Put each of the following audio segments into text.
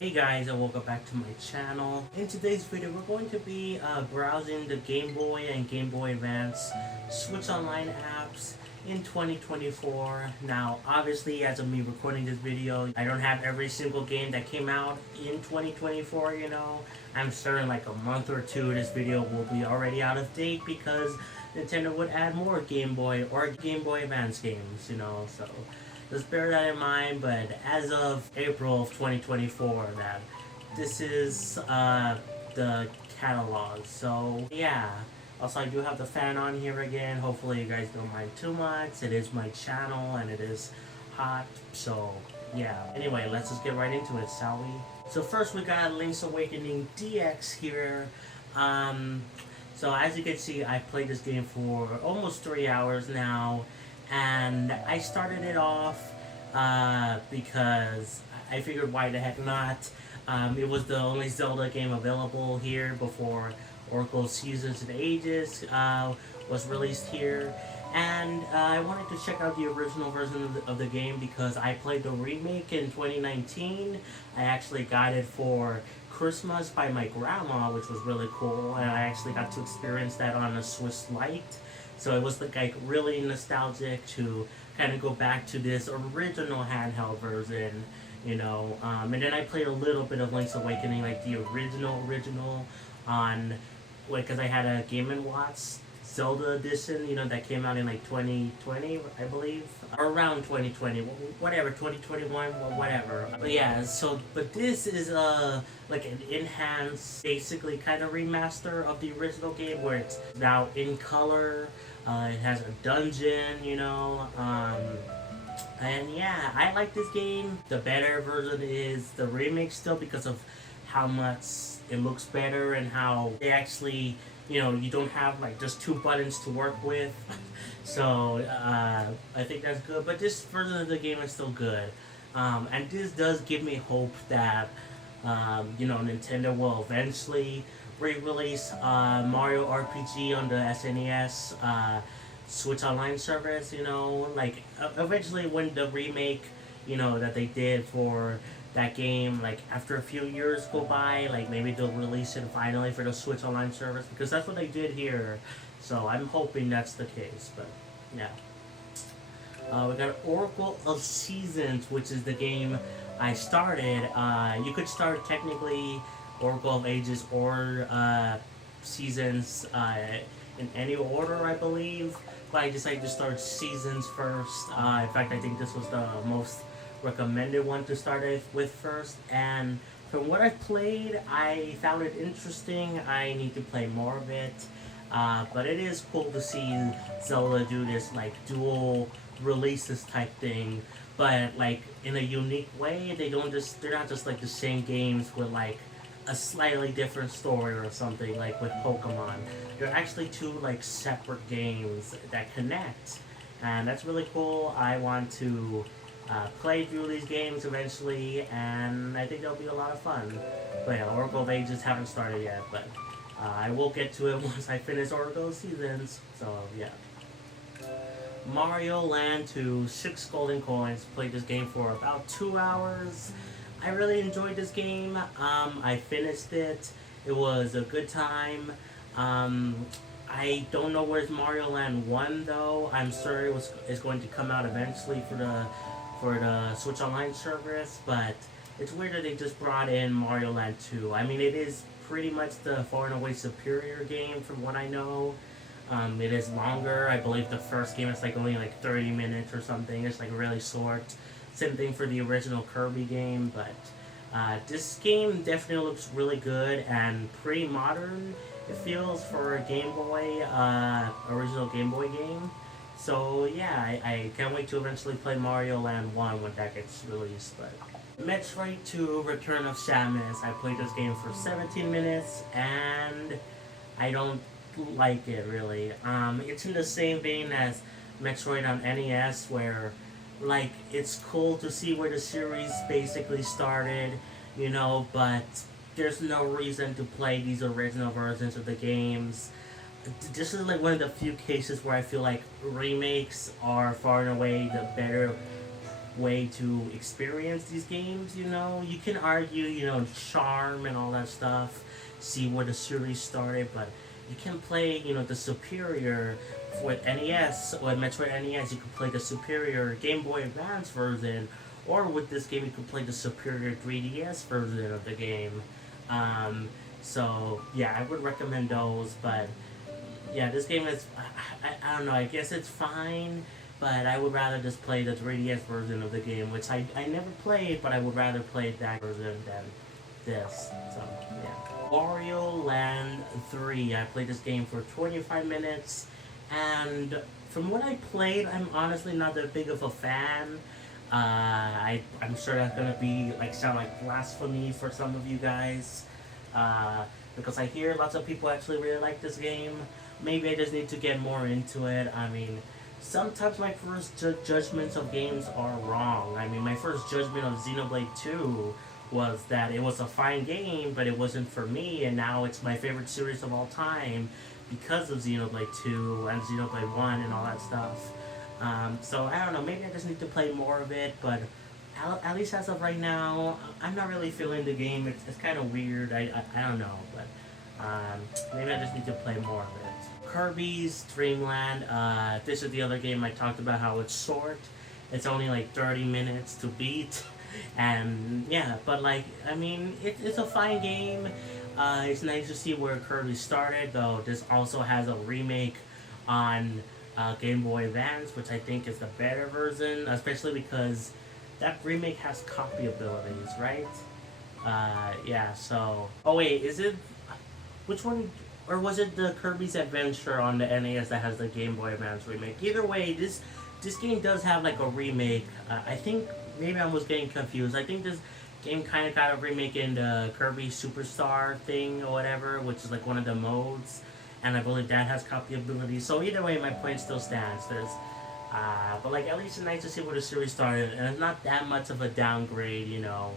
Hey guys, and welcome back to my channel. In today's video, we're going to be browsing the Game Boy and Game Boy Advance Switch Online apps in 2024. Now, obviously, as of me recording this video, I don't have every single game that came out in 2024, I'm certain like a month or two, this video will be already out of date because Nintendo would add more Game Boy or Game Boy Advance games, so just bear that in mind. But as of April of 2024, that this is the catalog. So yeah. Also, I do have the fan on here again. Hopefully, you guys don't mind too much. It is my channel and it is hot. So yeah. Anyway, let's just get right into it, shall we? So first, we got Link's Awakening DX here. So as you can see, I played this game for almost 3 hours now. And I started it off because I figured why the heck not. It was the only Zelda game available here before Oracle Seasons and Ages was released here. And I wanted to check out the original version of the game because I played the remake in 2019. I actually got it for Christmas by my grandma, which was really cool. And I actually got to experience that on a Swiss Lite. So it was like really nostalgic to kind of go back to this original handheld version, and then I played a little bit of Link's Awakening, like the original on, because I had a Game & Watch Zelda edition, that came out in like 2020, I believe, or around 2020, whatever, 2021, whatever. But yeah, but this is like an enhanced, basically kind of remaster of the original game where it's now in color. It has a dungeon, and yeah, I like this game. The better version is the remake still because of how much it looks better and how they actually, you don't have like just two buttons to work with. So I think that's good. But this version of the game is still good. And this does give me hope that, Nintendo will eventually re-release Mario RPG on the SNES Switch Online service, like eventually when the remake, that they did for that game, like after a few years go by, like maybe they'll release it finally for the Switch Online service because that's what they did here. So I'm hoping that's the case, but yeah. We got Oracle of Seasons, which is the game I started. You could start technically Oracle of Ages or Seasons in any order, I believe. But I decided to start Seasons first. In fact, I think this was the most recommended one to start with first. And from what I've played, I found it interesting. I need to play more of it. But it is cool to see Zelda do this like dual releases type thing, but like in a unique way. They're not just like the same games with like a slightly different story or something like with Pokemon. They're actually two like separate games that connect, and that's really cool. I want to play through these games eventually, and I think they'll be a lot of fun. But yeah, Oracle of Ages haven't started yet, but I will get to it once I finish Oracle Seasons. So yeah. Wario Land to 6 golden coins. Played this game for about 2 hours. I really enjoyed this game. I finished it. It was a good time. I don't know where's Mario Land 1 though. I'm sure it's going to come out eventually for the Switch Online service, but it's weird that they just brought in Mario Land 2. I mean, it is pretty much the far and away superior game from what I know. It is longer. I believe the first game is like only like 30 minutes or something. It's like really short. Same thing for the original Kirby game, but this game definitely looks really good and pretty modern. It feels for a Game Boy, original Game Boy game. So yeah, I can't wait to eventually play Mario Land 1 when that gets released. But Metroid 2 Return of Samus. I played this game for 17 minutes and I don't like it really. It's in the same vein as Metroid on NES where like it's cool to see where the series basically started, but there's no reason to play these original versions of the games. This is like one of the few cases where I feel like remakes are far and away the better way to experience these games. You know, you can argue, you know, charm and all that stuff, see where the series started, but you can play, you know, the superior with NES or Metroid NES. You can play the superior Game Boy Advance version, or with this game, you can play the superior 3DS version of the game. So yeah, I would recommend those, but yeah, this game is, I don't know, I guess it's fine, but I would rather just play the 3DS version of the game, which I never played, but I would rather play that version than this. So yeah. Wario Land 3. I played this game for 25 minutes, and from what I played, I'm honestly not that big of a fan. I'm sure that's gonna be like sound like blasphemy for some of you guys, because I hear lots of people actually really like this game. Maybe I just need to get more into it. I mean, sometimes my first judgments of games are wrong. I mean, my first judgment of Xenoblade 2 was that it was a fine game, but it wasn't for me, and now it's my favorite series of all time because of Xenoblade 2 and Xenoblade 1 and all that stuff. So I don't know, maybe I just need to play more of it, but at least as of right now, I'm not really feeling the game. It's kind of weird. I don't know, but maybe I just need to play more of it. Kirbys Dreamland. This is the other game I talked about how it's short. It's only like 30 minutes to beat. And yeah, but like, I mean, it's a fine game. It's nice to see where Kirby started, though this also has a remake on Game Boy Advance, which I think is the better version, especially because that remake has copy abilities, right? Yeah, so... Oh wait, is it... Which one... Or was it the Kirby's Adventure on the NES that has the Game Boy Advance remake? Either way, this game does have like a remake. I think... Maybe I was getting confused. I think this game kind of got a remake in the Kirby Superstar thing or whatever, which is like one of the modes. And I believe that has copy ability. So either way, my point still stands. But like, at least it's nice to see where the series started, and it's not that much of a downgrade, you know,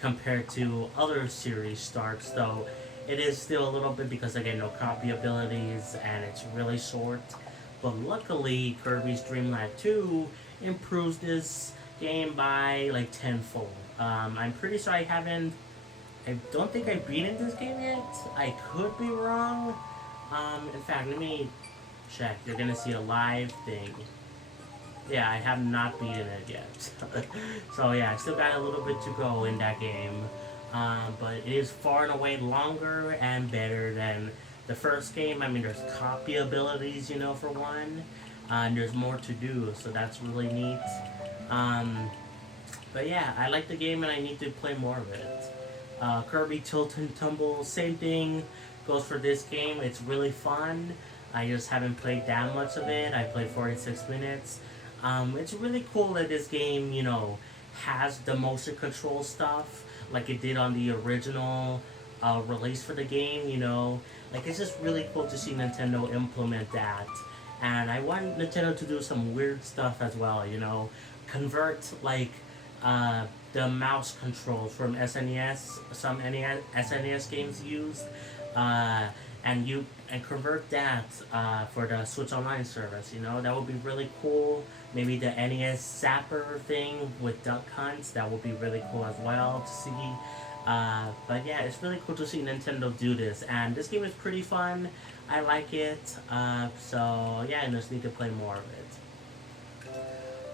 compared to other series starts. Though it is still a little bit because again, no copy abilities, and it's really short. But luckily, Kirby's Dreamland 2 improves this game by like tenfold. I'm pretty sure I don't think I've beaten this game yet. I could be wrong. In fact, let me check. You're gonna see a live thing. Yeah, I have not beaten it yet. So yeah, I still got a little bit to go in that game. But it is far and away longer and better than the first game. I mean, there's copy abilities, you know, for one. And there's more to do, so that's really neat. But yeah, I like the game and I need to play more of it. Kirby Tilton Tumble, same thing goes for this game. It's really fun. I just haven't played that much of it. I played 46 minutes. It's really cool that this game, you know, has the motion control stuff like it did on the original release for the game, you know. Like, it's just really cool to see Nintendo implement that. And I want Nintendo to do some weird stuff as well, you know. Convert, like, the mouse controls from SNES, some SNES games used, and convert that for the Switch Online service, you know. That would be really cool. Maybe the NES Zapper thing with Duck Hunts, that would be really cool as well to see. But yeah, it's really cool to see Nintendo do this, and this game is pretty fun. I like it, so yeah, I just need to play more of it.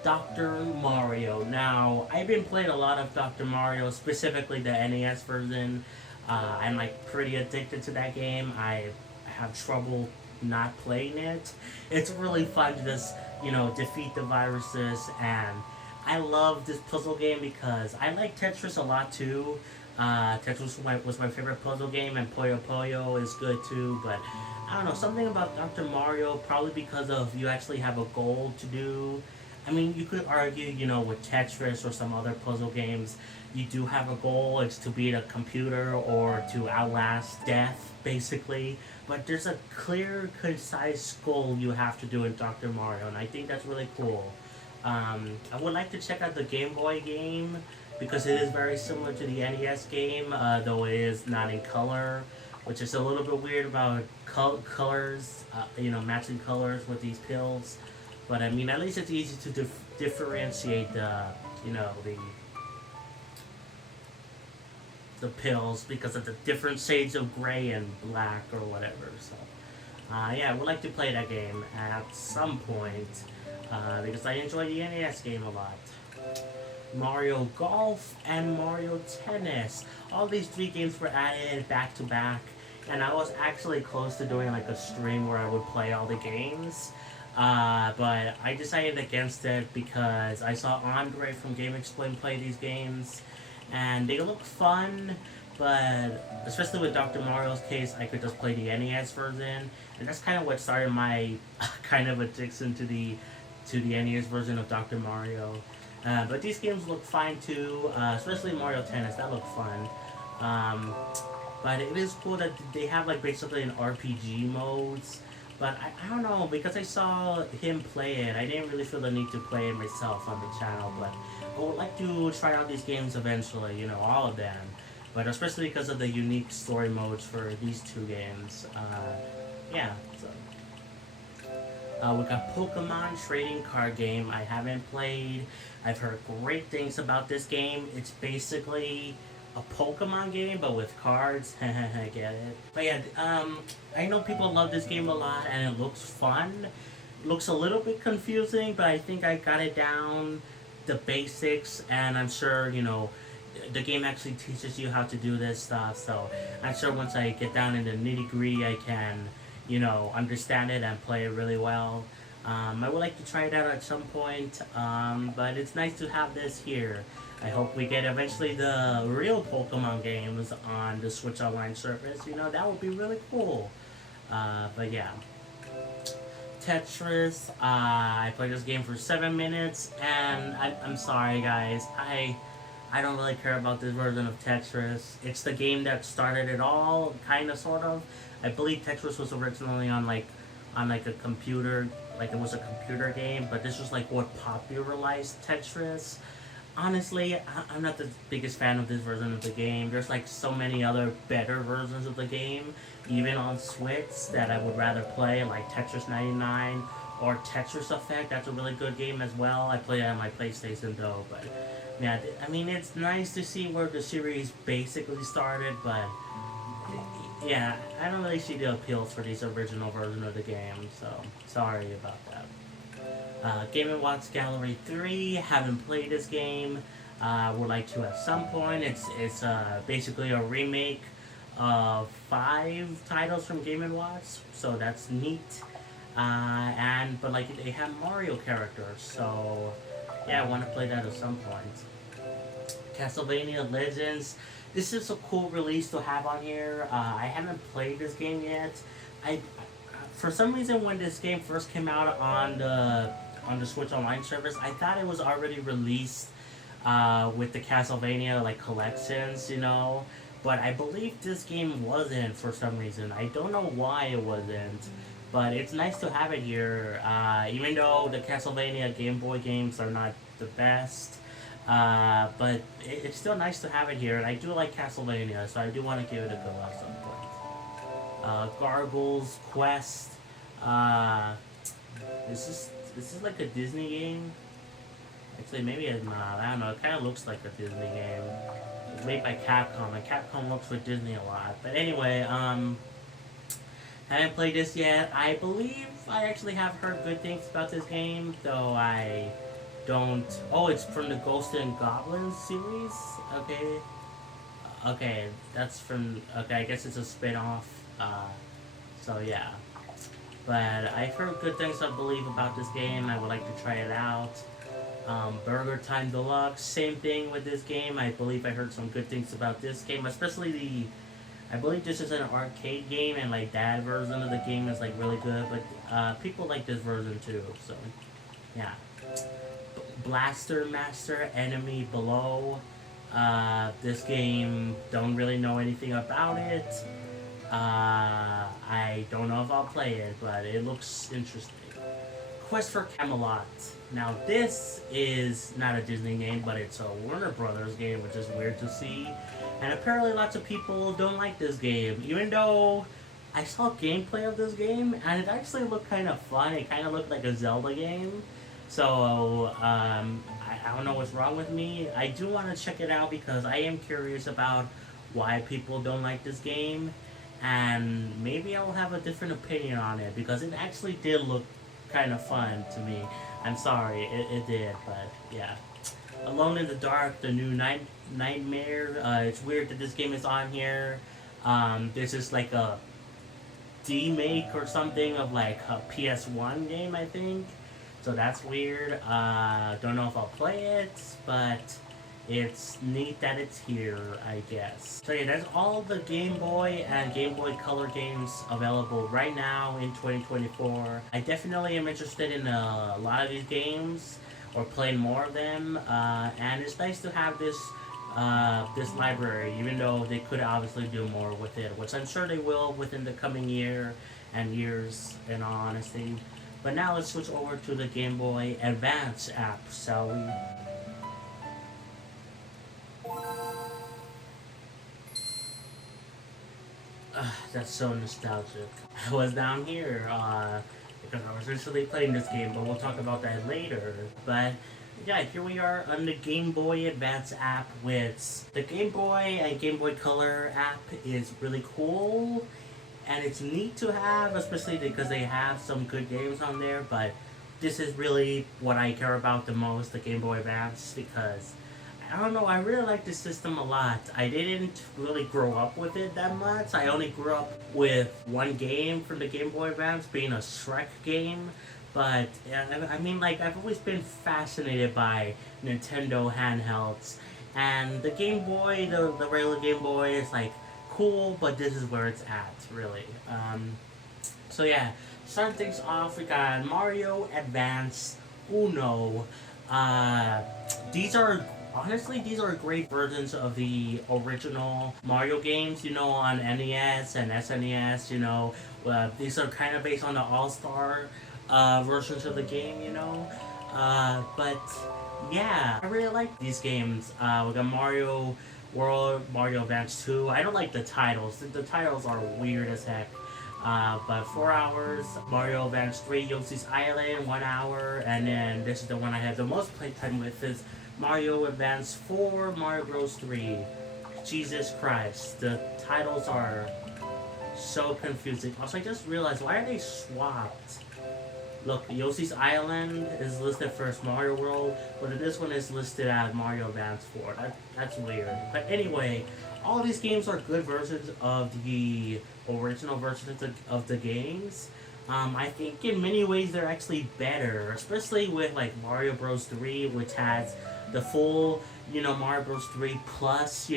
Dr. Mario. Now, I've been playing a lot of Dr. Mario, specifically the NES version. I'm like pretty addicted to that game. I have trouble not playing it. It's really fun to just, you know, defeat the viruses, and I love this puzzle game because I like Tetris a lot too. Tetris was my favorite puzzle game, and Puyo Puyo is good too, but I don't know, something about Dr. Mario, probably because of you actually have a goal to do. I mean, you could argue, you know, with Tetris or some other puzzle games, you do have a goal. It's to beat a computer or to outlast death, basically. But there's a clear, concise goal you have to do in Dr. Mario, and I think that's really cool. I would like to check out the Game Boy game, because it is very similar to the NES game, though it is not in color, which is a little bit weird about colors, you know, matching colors with these pills. But I mean, at least it's easy to differentiate the, you know, the pills because of the different shades of gray and black or whatever. So, yeah, I would like to play that game at some point because I enjoy the NES game a lot. Mario Golf and Mario Tennis. All these three games were added back to back, and I was actually close to doing like a stream where I would play all the games. But I decided against it because I saw Andre from Game Explain play these games, and they look fun. But especially with Dr. Mario's case, I could just play the NES version, and that's kind of what started my kind of addiction to the NES version of Dr. Mario. But these games look fine too, especially Mario Tennis. That looked fun. But it is cool that they have like basically an RPG modes. But I don't know, because I saw him play it, I didn't really feel the need to play it myself on the channel. But I would like to try out these games eventually, you know, all of them. But especially because of the unique story modes for these two games. Yeah, so. We got Pokemon Trading Card Game. I haven't played. I've heard great things about this game. It's basically a Pokemon game, but with cards. I get it. But yeah, I know people love this game a lot, and it looks fun. It looks a little bit confusing, but I think I got it down, the basics, and I'm sure, you know, the game actually teaches you how to do this stuff. So I'm sure once I get down in the nitty-gritty, I can, you know, understand it and play it really well. I would like to try it out at some point, but it's nice to have this here. I hope we get eventually the real Pokemon games on the Switch Online service. You know, that would be really cool. But yeah. Tetris, I played this game for 7 minutes, and I'm sorry guys, I don't really care about this version of Tetris. It's the game that started it all, kind of, sort of. I believe Tetris was originally on like a computer, like it was a computer game, but this was like what popularized Tetris. Honestly, I'm not the biggest fan of this version of the game. There's like so many other better versions of the game, even on Switch, that I would rather play, like Tetris 99 or Tetris Effect. That's a really good game as well. I play it on my PlayStation though, but yeah, I mean, it's nice to see where the series basically started, but yeah, I don't really see the appeals for these original version of the game, so sorry about that. Gameboy Gallery 3, haven't played this game, would like to at some point. It's basically a remake of 5 titles from Game & Watch, so that's neat. But like they have Mario characters, so yeah, I want to play that at some point. Castlevania Legends. This is a cool release to have on here. I haven't played this game yet. For some reason, when this game first came out on the Switch Online service, I thought it was already released with the Castlevania like collections, you know. But I believe this game wasn't for some reason. I don't know why it wasn't, but it's nice to have it here. Even though the Castlevania Game Boy games are not the best, but it's still nice to have it here. And I do like Castlevania, so I do want to give it a go at some point. Gargoyles Quest. This is like a Disney game. Actually, maybe it's not. I don't know. It kind of looks like a Disney game. It's made by Capcom, and Capcom works with Disney a lot. But anyway, haven't played this yet. I believe I actually have heard good things about this game, though I don't. Oh, it's from the Ghosts and Goblins series. Okay. Okay, that's from. Okay, I guess it's a spin-off. So yeah. But I've heard good things, I believe, about this game. I would like to try it out. Burger Time Deluxe, same thing with this game. I believe I heard some good things about this game, especially I believe this is an arcade game, and like that version of the game is like really good. But people like this version too. So yeah. Blaster Master Enemy Below. This game, don't really know anything about it. I don't know if I'll play it, but it looks interesting. Quest for Camelot. Now this is not a Disney game, but it's a Warner Brothers game, which is weird to see. And apparently lots of people don't like this game, even though I saw gameplay of this game, and it actually looked kind of fun. It kind of looked like a Zelda game. So, I I don't know what's wrong with me. I do want to check it out because I am curious about why people don't like this game, and maybe I'll have a different opinion on it because it actually did look kind of fun to me. I'm sorry, it did, but yeah. Alone in the Dark, the new Nightmare. It's weird that this game is on here. This is like a remake or something of like a PS1 game, I think. So that's weird. Don't know if I'll play it, but it's neat that it's here, I guess. So yeah, that's all the Game Boy and Game Boy Color games available right now in 2024. I definitely am interested in a lot of these games or playing more of them. And it's nice to have this library, even though they could obviously do more with it, which I'm sure they will within the coming year and years, in all honesty. But now let's switch over to the Game Boy Advance app, shall we? That's so nostalgic. I was down here because I was recently playing this game, but we'll talk about that later. But yeah, here we are on the Game Boy Advance app. With the Game Boy and Game Boy Color app is really cool, and it's neat to have, especially because they have some good games on there. But this is really what I care about the most, the Game Boy Advance, because I don't know, I really like this system a lot. I didn't really grow up with it that much. I only grew up with one game from the Game Boy Advance, being a Shrek game. But, I mean, like, I've always been fascinated by Nintendo handhelds. And the Game Boy, the regular Game Boy, is, like, cool, but this is where it's at, really. So, yeah, starting things off, we got Mario Advance Uno. These are great versions of the original Mario games, on NES and SNES, these are kind of based on the All-Star versions of the game, but yeah, I really like these games. We got Mario World, Mario Advance 2. I don't like the titles. The titles are weird as heck. But 4 hours, Mario Advance 3, Yoshi's Island, 1 hour, and then this is the one I have the most playtime with is Mario Advance 4, Mario Bros. 3. Jesus Christ, the titles are so confusing. Also, I just realized, why are they swapped? Look, Yoshi's Island is listed first Mario World, but this one is listed as Mario Advance 4. That's weird. But anyway, all these games are good versions of the original versions of the games. I think in many ways they're actually better, especially with like Mario Bros. 3, which has the full, Mario Bros. 3 plus,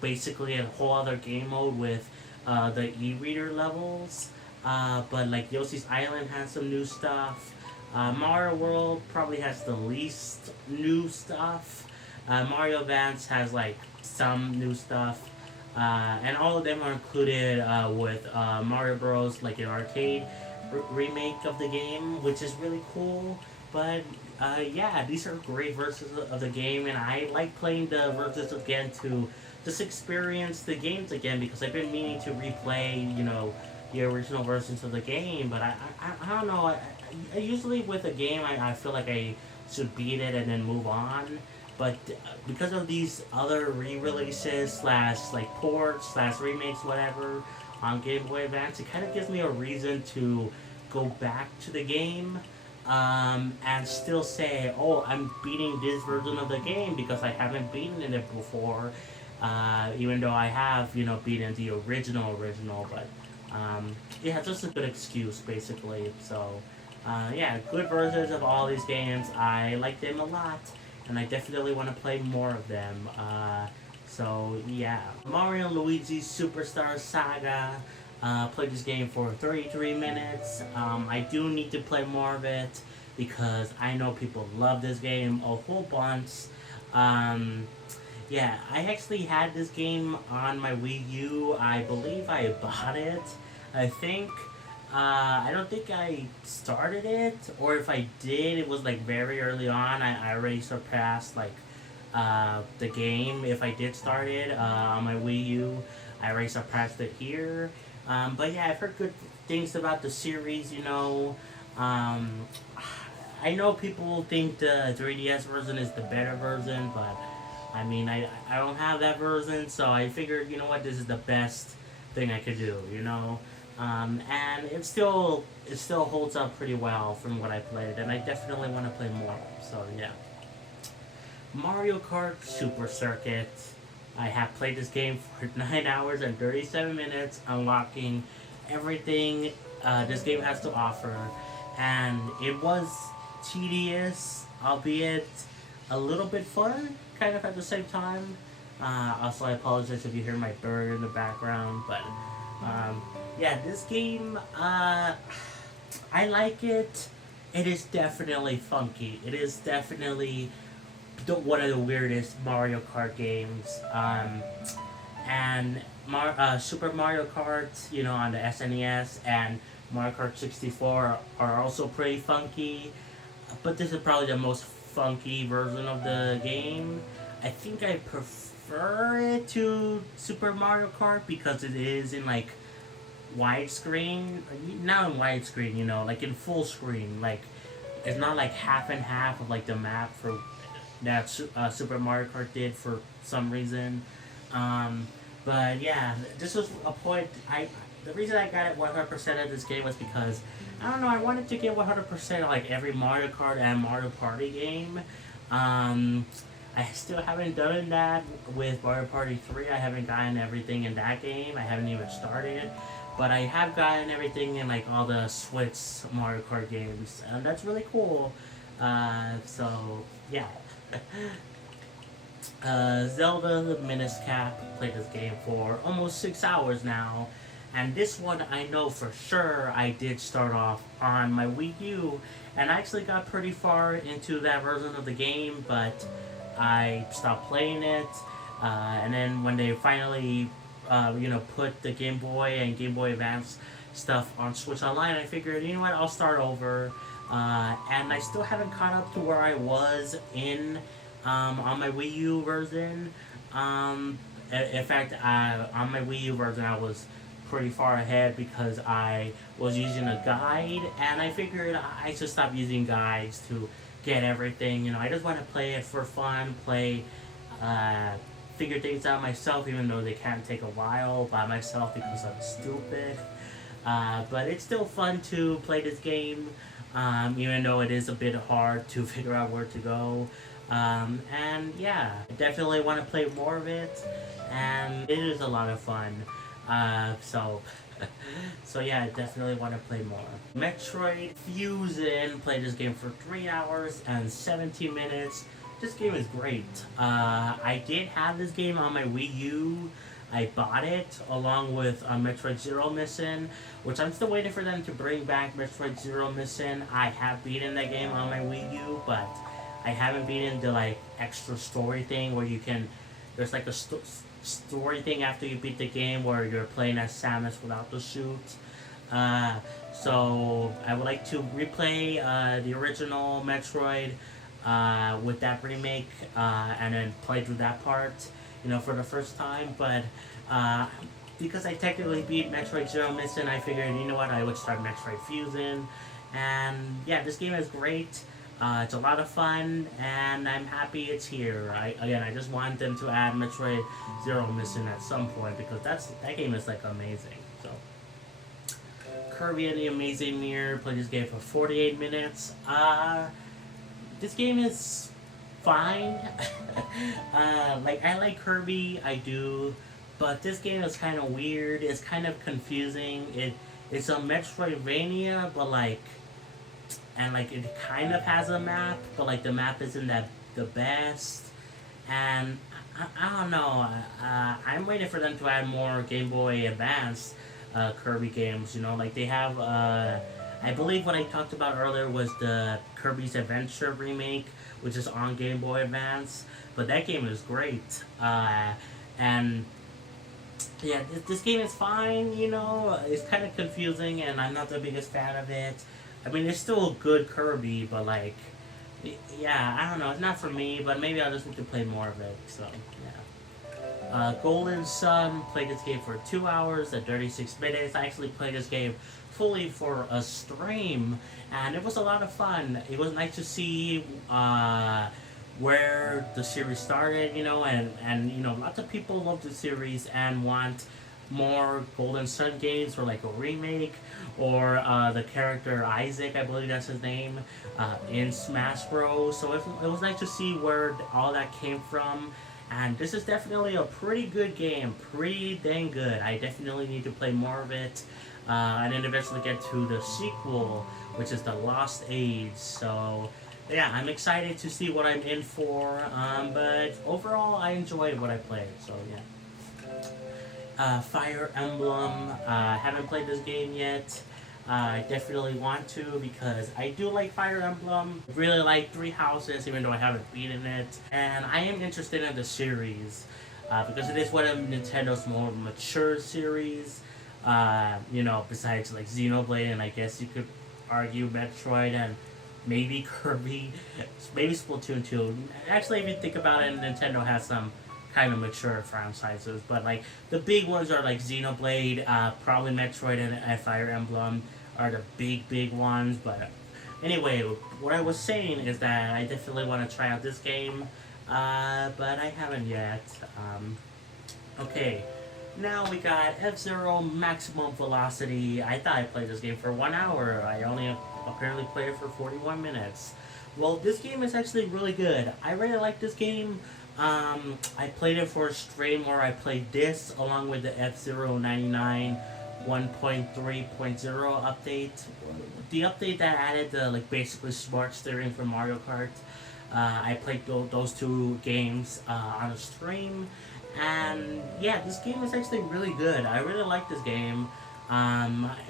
basically a whole other game mode with the e-reader levels. But like Yoshi's Island has some new stuff. Mario World probably has the least new stuff. Mario Advance has like some new stuff. And all of them are included with Mario Bros. Like an arcade remake of the game, which is really cool. But yeah, these are great versions of the game, and I like playing the versions again to just experience the games again, because I've been meaning to replay, the original versions of the game. But I don't know. I usually with a game, I feel like I should beat it and then move on. But because of these other re-releases slash like ports slash remakes, whatever, on Game Boy Advance, it kind of gives me a reason to go back to the game and still say, oh, I'm beating this version of the game because I haven't beaten it before, even though I have, beaten the original. But yeah, just a good excuse, basically. So yeah, good versions of all these games. I like them a lot, and I definitely want to play more of them. So yeah, Mario and Luigi Superstar Saga. Played this game for 33 minutes. I do need to play more of it because I know people love this game a whole bunch. Yeah, I actually had this game on my Wii U. I believe I bought it. I think. I don't think I started it, or if I did, it was like very early on. I already surpassed like the game. If I did start it on my Wii U, I already surpassed it here. But yeah, I've heard good things about the series, I know people think the 3DS version is the better version, but I mean, I don't have that version, so I figured, you know what, this is the best thing I could do, you know? And it still holds up pretty well from what I played, and I definitely want to play more. So yeah, Mario Kart Super Circuit. I have played this game for 9 hours and 37 minutes, unlocking everything this game has to offer, and it was tedious, albeit a little bit fun, kind of at the same time. Also, I apologize if you hear my bird in the background, but yeah, this game, I like it. It is definitely funky. It is definitely one of the weirdest Mario Kart games. And Super Mario Kart, you know, on the SNES and Mario Kart 64 are also pretty funky. But this is probably the most funky version of the game. I think I prefer it to Super Mario Kart because it is in like widescreen, not in widescreen, you know, like in full screen. Like it's not like half and half of like the map for that Super Mario Kart did for some reason. Um, but yeah, this was a point. The reason I got it 100% of this game was because I don't know. I wanted to get 100% of like every Mario Kart and Mario Party game. Um, I still haven't done that with Mario Party 3. I haven't gotten everything in that game. I haven't even started. But I have gotten everything in like all the Switch Mario Kart games. And that's really cool. So, yeah. Zelda the Menace Cap played this game for almost 6 hours now. And this one I know for sure I did start off on my Wii U. And I actually got pretty far into that version of the game, but I stopped playing it. And then when they finally, put the Game Boy and Game Boy Advance stuff on Switch Online, I figured, you know what, I'll start over. And I still haven't caught up to where I was on my Wii U version. In fact, on my Wii U version, I was pretty far ahead because I was using a guide, and I figured I should stop using guides to get everything. You know, I just want to play it for fun, figure things out myself, even though they can take a while by myself because I'm stupid. But it's still fun to play this game, even though it is a bit hard to figure out where to go. And yeah, I definitely want to play more of it, and it is a lot of fun. So yeah, I definitely want to play more. Metroid Fusion, played this game for 3 hours and 17 minutes. This game is great. I did have this game on my Wii U. I bought it along with Metroid Zero Mission, which I'm still waiting for them to bring back Metroid Zero Mission. I have beaten that game on my Wii U, but I haven't beaten the like extra story thing where there's like a story thing after you beat the game where you're playing as Samus without the suit. So I would like to replay the original Metroid with that remake and then play through that part, for the first time. But because I technically beat Metroid Zero Mission, I figured, you know what, I would start Metroid Fusion. And yeah, this game is great. It's a lot of fun, and I'm happy it's here. I just want them to add Metroid Zero Mission at some point because that game is like amazing. So, Kirby and the Amazing Mirror, played this game for 48 minutes. This game is fine. I like Kirby, I do, but this game is kind of weird. It's kind of confusing. It's a Metroidvania, but it kind of has a map, but the map isn't the best. And I don't know. I'm waiting for them to add more Game Boy Advance Kirby games. They have. I believe what I talked about earlier was the Kirby's Adventure remake, which is on Game Boy Advance. But that game is great. And yeah, this game is fine. It's kind of confusing, and I'm not the biggest fan of it. I mean, it's still a good Kirby, but yeah, I don't know. It's not for me, but maybe I'll just need to play more of it. So, yeah. Golden Sun, played this game for 2 hours and 36 minutes. I actually played this game fully for a stream, and it was a lot of fun. It was nice to see where the series started, and lots of people love the series and want more Golden Sun games, or like a remake, or the character Isaac, I believe that's his name, in Smash Bros. So it was nice to see where all that came from. And this is definitely a pretty good game, pretty dang good. I definitely need to play more of it, and then eventually get to the sequel, which is the Lost Age. So yeah, I'm excited to see what I'm in for, but overall I enjoyed what I played, so yeah. Fire Emblem, haven't played this game yet. I definitely want to, because I do like Fire Emblem. I really like Three Houses, even though I haven't beaten it. And I am interested in the series, because it is one of Nintendo's more mature series. Besides like Xenoblade, and I guess you could argue Metroid and maybe Kirby, maybe Splatoon 2. Actually, if you think about it, Nintendo has some kind of mature franchises, but like the big ones are like Xenoblade, probably Metroid and Fire Emblem are the big ones. But anyway, what I was saying is that I definitely want to try out this game, but I haven't yet. Okay, now we got F-Zero Maximum Velocity. I thought I played this game for 1 hour. I only apparently played it for 41 minutes. Well, this game is actually really good. I really like this game. I played it for a stream where I played this along with the F-Zero 99 1.3.0 update. The update that added the basically smart steering for Mario Kart. I played those two games on a stream, and yeah, this game is actually really good. I really like this game.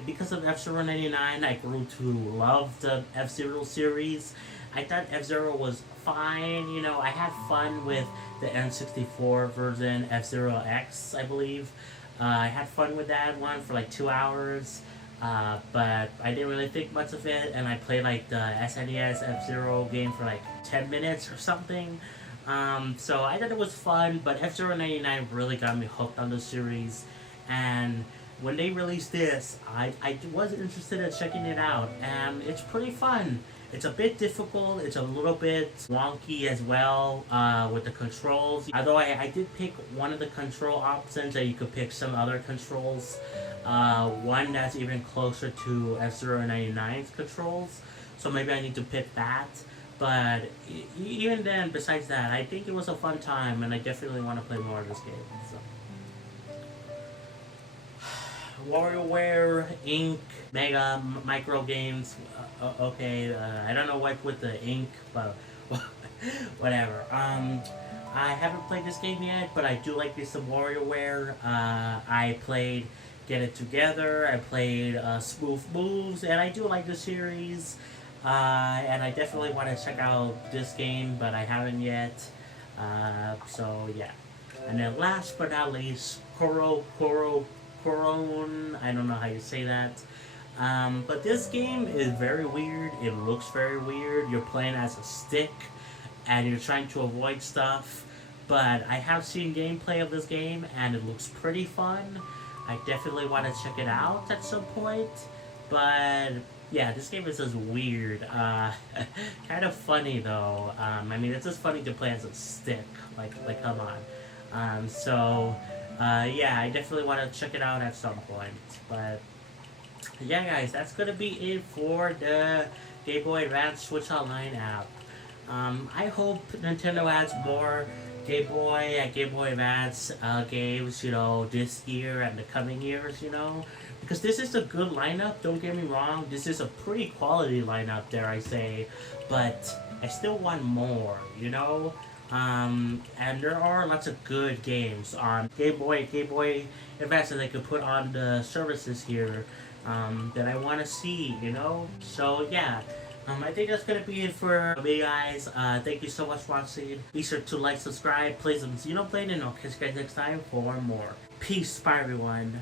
Because of F-Zero 99, I grew to love the F-Zero series. I thought F-Zero was fine, I had fun with the N64 version, F-Zero X, I believe. I had fun with that one for like 2 hours, but I didn't really think much of it, and I played like the SNES F-Zero game for like 10 minutes or something. So I thought it was fun, but F-Zero 99 really got me hooked on the series, and when they released this, I was interested in checking it out, and it's pretty fun. It's a bit difficult, it's a little bit wonky as well with the controls. Although I did pick one of the control options, that you could pick some other controls. One that's even closer to F-Zero 99's controls, so maybe I need to pick that. But even then, besides that, I think it was a fun time, and I definitely want to play more of this game. So. WarioWare, Inc., Mega, Micro Games. Okay, I don't know what with the Inc., but whatever. I haven't played this game yet, but I do like this of WarioWare. I played Get It Together, I played Smooth Moves, and I do like the series. And I definitely want to check out this game, but I haven't yet. So yeah. And then last but not least, Coron, I don't know how you say that. But this game is very weird. It looks very weird. You're playing as a stick, and you're trying to avoid stuff. But I have seen gameplay of this game, and it looks pretty fun. I definitely want to check it out at some point. But yeah, this game is just weird. Kind of funny though. It's just funny to play as a stick. Like come on. Yeah, I definitely want to check it out at some point. But yeah, guys, that's gonna be it for the Game Boy Advance Switch Online app. I hope Nintendo adds more Game Boy and Game Boy Advance games, this year and the coming years, because this is a good lineup. Don't get me wrong, this is a pretty quality lineup, dare I say, but I still want more, and there are lots of good games on Game Boy Advance that they could put on the services here that I want to see, So yeah, I think that's gonna be it for me, guys. Thank you so much for watching. Be sure to like, subscribe, play some Xenoblade, and I'll catch you guys next time for more. Peace, bye everyone.